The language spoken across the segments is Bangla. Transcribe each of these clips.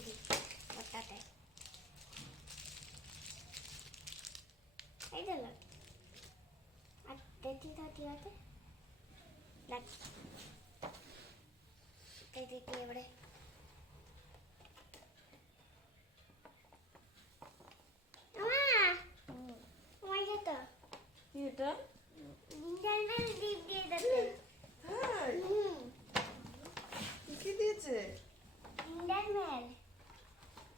দিই ওটাতে এই দিল আর দেখি তো দিওয়াতে দেখ এই দেখি এবারে দিয়ে দিয়েছে ইন্টারনেট এই সান্তা- দেখে এই দেখে থাইটেল সান্তা ক্লাস দিয়েছে হ্যাঁ। বাহ, কত দিতে দিয়েছে কত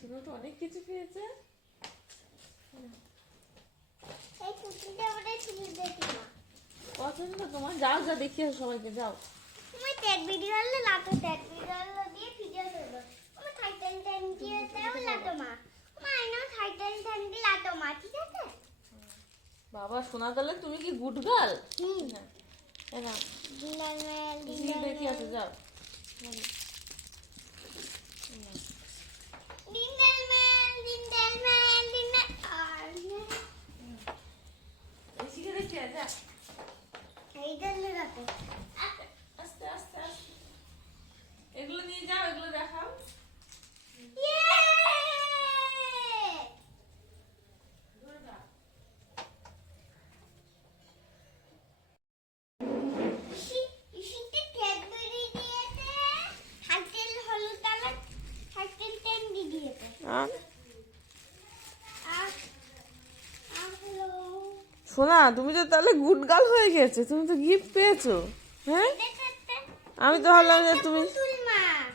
বাহ, তো অনেক কিছু পেয়েছে। না পছন্দ? তোমার যাও যা দেখি সবাইকে যাও। তুমি টেট ভিডিও হলে লাটো টেট ভিডিও দিয়ে ভিডিও করব তুমি টাইটেল টেন দিয়ে দাও লাটো মা। মা আইনো টাইটেল টেন দিয়ে লাটো মা ঠিক আছে? বাবা শোনা গেলে তুমি কি গুড গার্ল? হুম। না না দেখি আসো যাও ডিনারমেল ডিনারমেল ডিনার আর এই শিখে দেখি যা এই দিলে রাখো আস্তে আস্তে আস্তে এগুলো নিয়ে যাও এগুলো দেখাও ইয়ে ধরে দাও। ইসি ইসিতে ক্যাডবেরি দিয়েছে টাইটেল হলুদ কালার টাইটেল টেন দিয়েছে আর আর আর হলো শোনা, তুমি তো তাহলে গুড গার্ল হয়ে গেছে, তুমি তো গিফট পেয়েছ হ্যাঁ? আমি তো ভাবলাম যে তুমি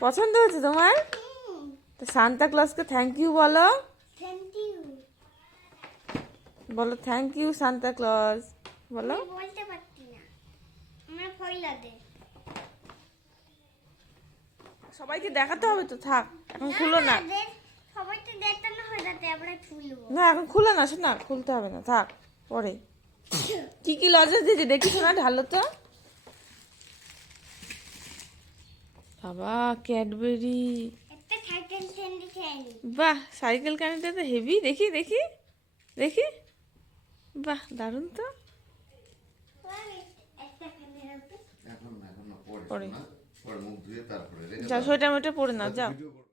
পছন্দ হয়েছে তোমার? তো সান্তা ক্লাসকে থ্যাংক ইউ বলো। বলো থ্যাংক ইউ সান্তা ক্লজ, বলো। সবাইকে দেখাতে হবে তো, থাক, এখন খুলো না। না এখন খুলে না শোনা খুলতে হবে না থাক পরে। কি কি লজেস দিয়েছে দেখি শোনা ঢালো তো। বাবা ক্যাডবেরি। নি। বাহ সাইকেল কানেক্টটা তো হেভি দেখি দেখি দেখি। বাহ দারুণ তো। না। না পরে যাও দাও। সোয়েটার মোটা পরে না যাও। ভিডিও করো।